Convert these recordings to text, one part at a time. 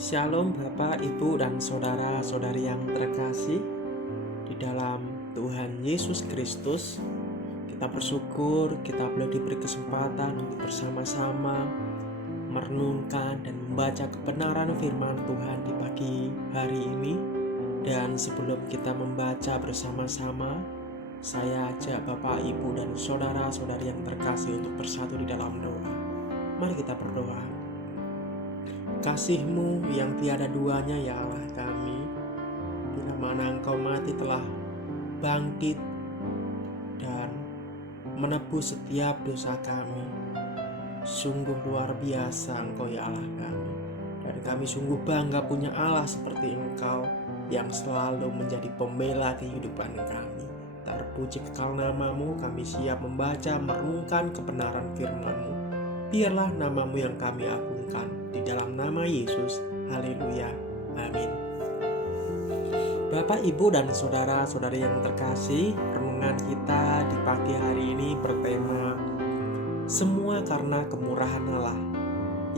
Shalom Bapak, Ibu, dan Saudara-saudari yang terkasih di dalam Tuhan Yesus Kristus. Kita bersyukur kita boleh diberi kesempatan untuk bersama-sama merenungkan dan membaca kebenaran firman Tuhan di pagi hari ini. Dan sebelum kita membaca bersama-sama, saya ajak Bapak, Ibu, dan saudara-saudari yang terkasih untuk bersatu di dalam doa. Mari kita berdoa. Kasih-Mu yang tiada duanya ya Allah kami, bila mana Engkau mati telah bangkit dan menebus setiap dosa kami. Sungguh luar biasa Engkau ya Allah kami, dan kami sungguh bangga punya Allah seperti Engkau yang selalu menjadi pembela kehidupan kami. Terpuji kekal nama-Mu, kami siap membaca merenungkan kebenaran firman-Mu. Biarlah nama-Mu yang kami agungkan, di dalam nama Yesus. Haleluya. Amin. Bapak, Ibu, dan saudara-saudari yang terkasih, renungan kita di pagi hari ini bertema semua karena kemurahan Allah,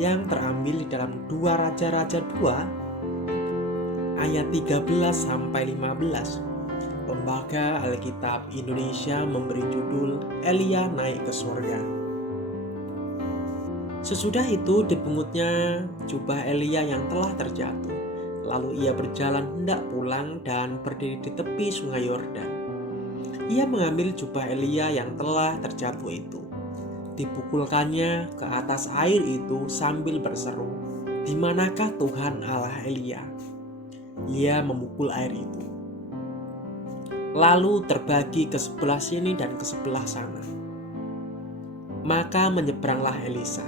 yang terambil di dalam 2 Raja-Raja 2 ayat 13-15. Lembaga Alkitab Indonesia memberi judul Elia naik ke surga. Sesudah itu dipungutnya jubah Elia yang telah terjatuh. Lalu ia berjalan hendak pulang dan berdiri di tepi sungai Yordan. Ia mengambil jubah Elia yang telah terjatuh itu. Dipukulkannya ke atas air itu sambil berseru, "Di manakah Tuhan Allah Elia?" Ia memukul air itu, lalu terbagi ke sebelah sini dan ke sebelah sana. Maka menyeberanglah Elisa.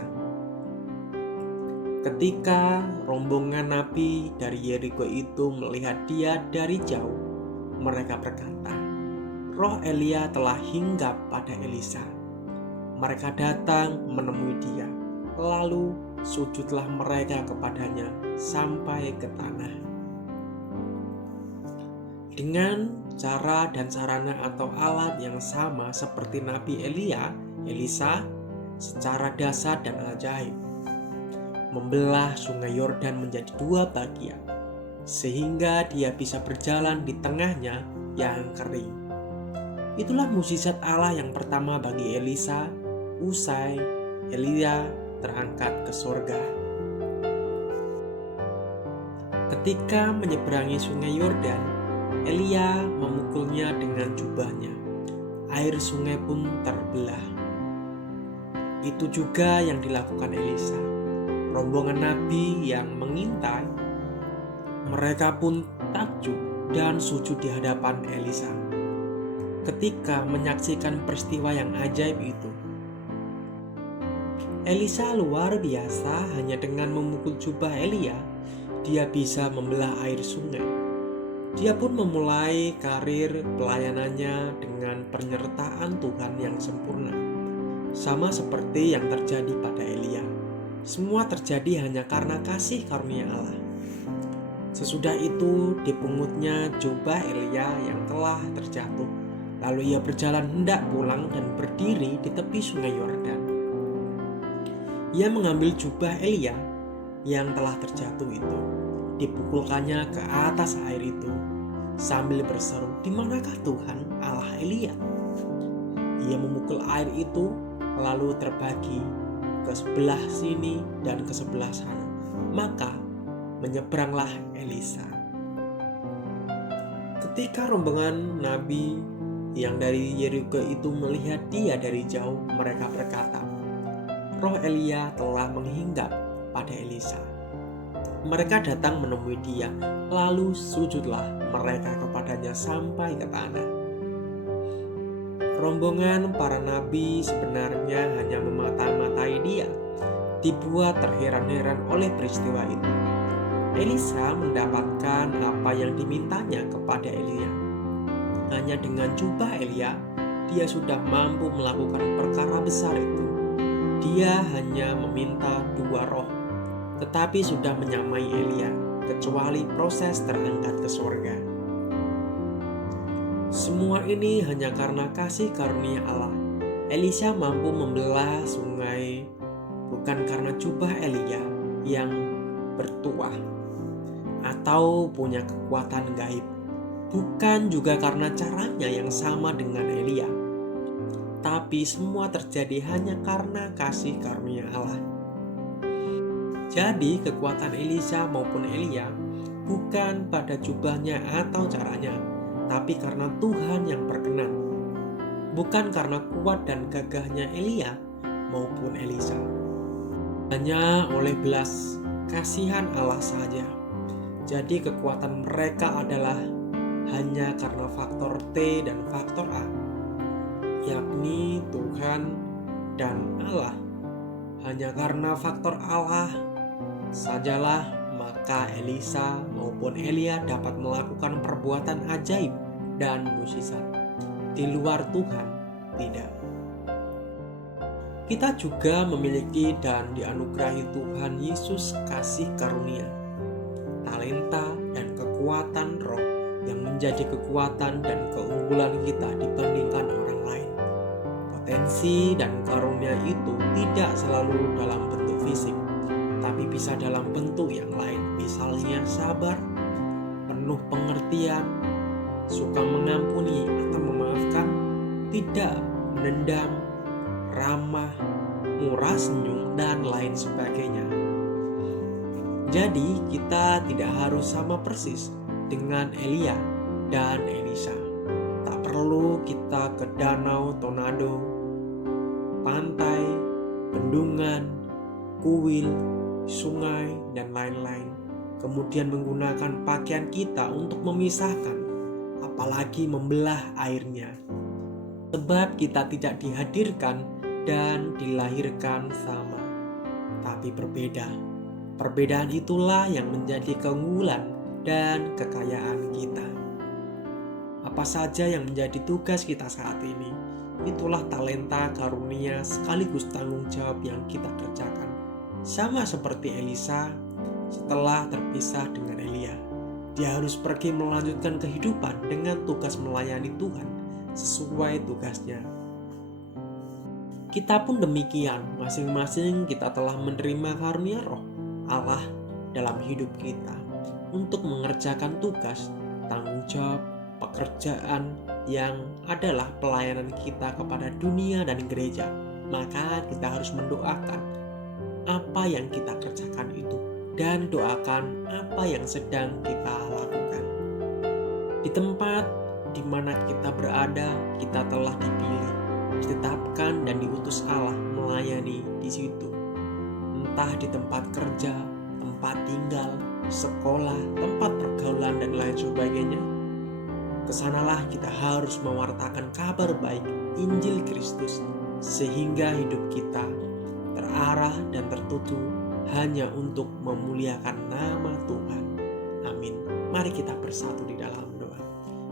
Ketika rombongan nabi dari Yeriko itu melihat dia dari jauh, mereka berkata, "Roh Elia telah hinggap pada Elisa." Mereka datang menemui dia, lalu sujudlah mereka kepadanya sampai ke tanah. Dengan cara dan sarana atau alat yang sama seperti Nabi Elia, Elisa secara dasar dan ajaib membelah sungai Yordan menjadi 2 bagian, sehingga dia bisa berjalan di tengahnya yang kering. Itulah mukjizat Allah yang pertama bagi Elisa usai Elia terangkat ke surga. Ketika menyeberangi sungai Yordan, Elia memukulnya dengan jubahnya. Air sungai pun terbelah. Itu juga yang dilakukan Elisa. Rombongan nabi yang mengintai, mereka pun takjub dan sujud di hadapan Elisa ketika menyaksikan peristiwa yang ajaib itu. Elisa luar biasa, hanya dengan memukul jubah Elia, dia bisa membelah air sungai. Dia pun memulai karir pelayanannya dengan penyertaan Tuhan yang sempurna, sama seperti yang terjadi pada Elia. Semua terjadi hanya karena kasih karunia Allah. Sesudah itu dipungutnya jubah Elia yang telah terjatuh. Lalu ia berjalan hendak pulang dan berdiri di tepi sungai Yordan. Ia mengambil jubah Elia yang telah terjatuh itu. Dipukulkannya ke atas air itu sambil berseru, "Di manakah Tuhan Allah Elia?" Ia memukul air itu lalu terbagi ke sebelah sini dan ke sebelah sana. Maka menyeberanglah Elisa. Ketika rombongan nabi yang dari Yeriko itu melihat dia dari jauh, mereka berkata, "Roh Elia telah menghinggap pada Elisa." Mereka datang menemui dia, lalu sujudlah mereka kepadanya sampai ke tanah. Rombongan para nabi sebenarnya hanya memata-matai dia, dibuat terheran-heran oleh peristiwa itu. Elisa mendapatkan apa yang dimintanya kepada Elia. Hanya dengan jubah Elia, dia sudah mampu melakukan perkara besar itu. Dia hanya meminta 2 roh, tetapi sudah menyamai Elia, kecuali proses terangkat ke surga. Semua ini hanya karena kasih karunia Allah. Elisa mampu membelah sungai bukan karena jubah Elia yang bertuah, atau punya kekuatan gaib. Bukan juga karena caranya yang sama dengan Elia, tapi semua terjadi hanya karena kasih karunia Allah. Jadi kekuatan Elisa maupun Elia bukan pada jubahnya atau caranya, tapi karena Tuhan yang berkenan. Bukan karena kuat dan gagahnya Elia maupun Elisa. Hanya oleh belas kasihan Allah saja. Jadi kekuatan mereka adalah hanya karena faktor T dan faktor A, yakni Tuhan dan Allah. Hanya karena faktor Allah sajalah maka Elisa maupun Elia dapat melakukan perbuatan ajaib dan mukjizat. Di luar Tuhan, tidak. Kita juga memiliki dan dianugerahi Tuhan Yesus kasih karunia, talenta dan kekuatan roh yang menjadi kekuatan dan keunggulan kita dibandingkan orang lain. Potensi dan karunia itu tidak selalu dalam bentuk fisik, tapi bisa dalam bentuk yang lain, misalnya sabar, penuh pengertian, suka mengampuni atau memaafkan, tidak menendam, ramah, murah senyum, dan lain sebagainya. Jadi kita tidak harus sama persis dengan Elia dan Elisa. Tak perlu kita ke danau, tornado, pantai, bendungan, kuil, sungai, dan lain-lain, kemudian menggunakan pakaian kita untuk memisahkan, apalagi membelah airnya. Sebab kita tidak dihadirkan dan dilahirkan sama, tapi berbeda. Perbedaan itulah yang menjadi keunggulan dan kekayaan kita. Apa saja yang menjadi tugas kita saat ini, itulah talenta, karunia, sekaligus tanggung jawab yang kita kerjakan. Sama seperti Elisa setelah terpisah dengan Elia. Dia harus pergi melanjutkan kehidupan dengan tugas melayani Tuhan sesuai tugasnya. Kita pun demikian, masing-masing kita telah menerima karunia roh Allah dalam hidup kita untuk mengerjakan tugas, tanggung jawab, pekerjaan yang adalah pelayanan kita kepada dunia dan gereja. Maka kita harus mendoakan apa yang kita kerjakan itu dan doakan apa yang sedang kita lakukan. Di tempat di mana kita berada, kita telah dipilih, ditetapkan dan diutus Allah melayani di situ. Entah di tempat kerja, tempat tinggal, sekolah, tempat pergaulan dan lain sebagainya. Kesanalah kita harus mewartakan kabar baik Injil Kristus sehingga hidup kita terarah dan tertuju hanya untuk memuliakan nama Tuhan. Amin. Mari kita bersatu di dalam doa.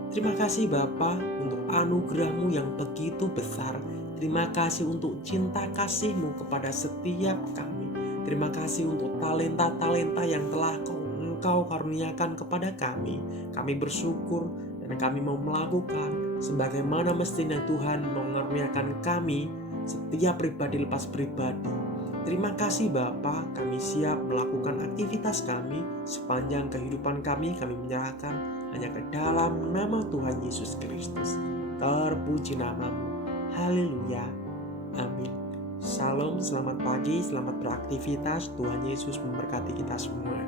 Terima kasih Bapa untuk anugerah-Mu yang begitu besar. Terima kasih untuk cinta kasih-Mu kepada setiap kami. Terima kasih untuk talenta-talenta yang telah Engkau karuniakan kepada kami. Kami bersyukur dan kami mau melakukan sebagaimana mestinya Tuhan mengaruniakan kami setiap pribadi lepas pribadi. Terima kasih Bapa, kami siap melakukan aktivitas kami sepanjang kehidupan kami menyerahkan hanya ke dalam nama Tuhan Yesus Kristus. Terpuji nama-Mu. Haleluya. Amin. Shalom, selamat pagi, selamat beraktivitas. Tuhan Yesus memberkati kita semua.